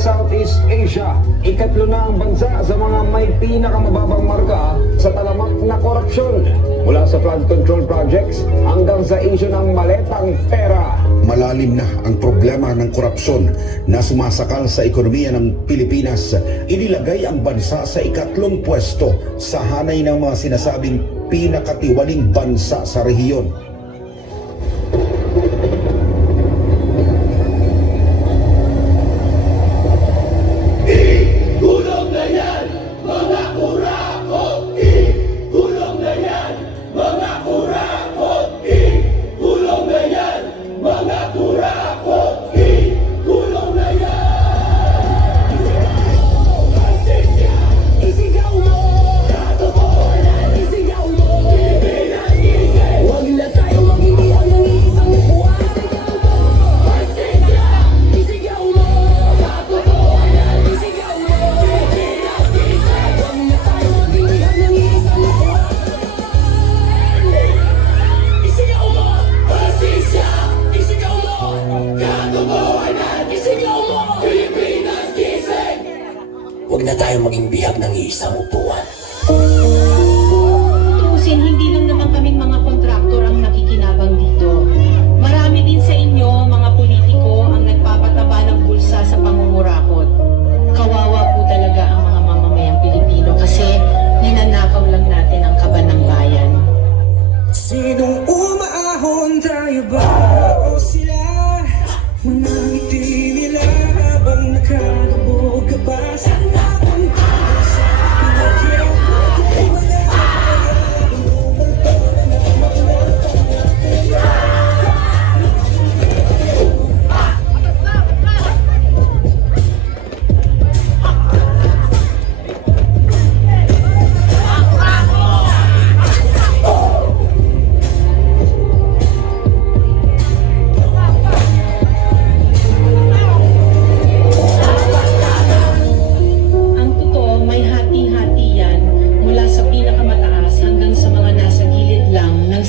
Southeast Asia, ikatlo na ang bansa sa mga may pinakamababang marka sa talamak na korupsyon. Mula sa flood control projects hanggang sa isyu ng maletang pera. Malalim na ang problema ng korupsyon na sumasakal sa ekonomiya ng Pilipinas. Inilagay ang bansa sa ikatlong pwesto sa hanay ng mga sinasabing pinakatiwaling bansa sa rehiyon. Huwag na tayo maging bihag ng iisang upuan. Tutusin, hindi lang naman kaming mga kontraktor ang nakikinabang dito. Marami din sa inyo, mga politiko, ang nagpapataba ng bulsa sa pangungurakot. Kawawa po talaga ang mga mamamayang Pilipino kasi ninanakaw lang natin ang kaban ng bayan. Sinong umaahon, tayo ba o sila? Mga ngiti nila habang nakalubog ka pa sa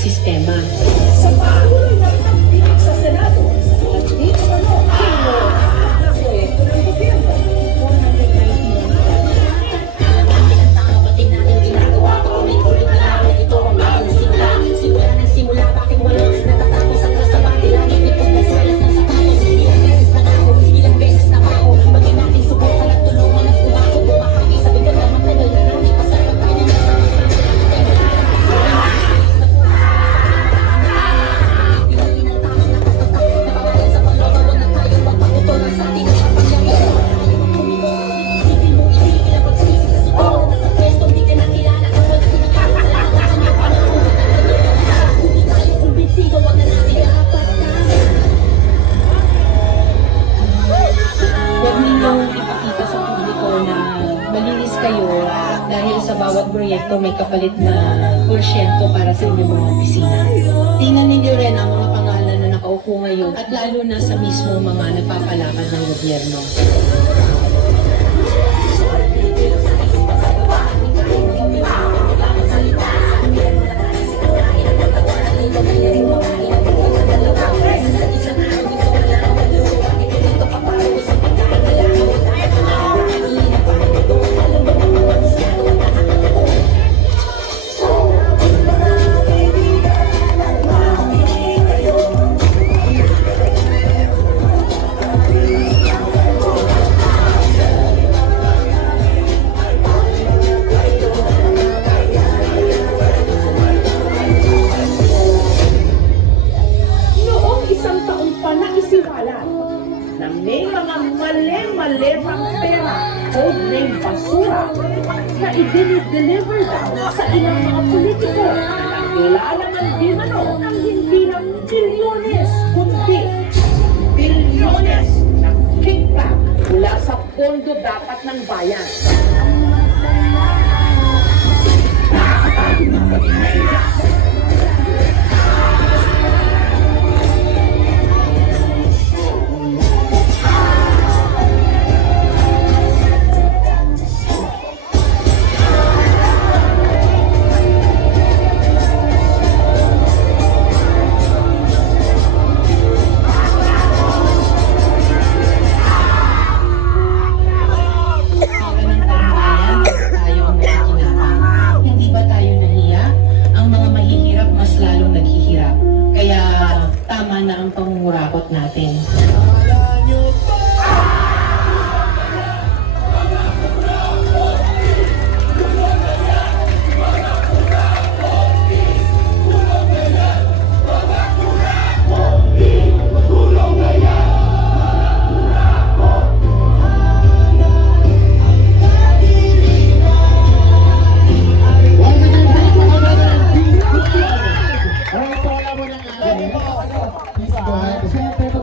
sistema. Sa patuloy na pagdinig sa Senado at di umano ang proyekto ng gobyerno. 400 na malinis kayo dahil sa bawat proyekto may kapalit na porsyento para sa inyong mga opisina. Tingnan ninyo rin ang mga pangalan na nakaupo ngayon at lalo na sa mismo mga nagpapalakad ng gobyerno. Na may mga mali-maletang pera o may basura na i-deliver daw sa ilang mga politiko na naglalaman din ng hindi lang bilyones, kundi bilyones ng kickback mula sa pondo dapat ng bayan. Nakakatago ng maging mahirap. tama na ang pangungurakot natin.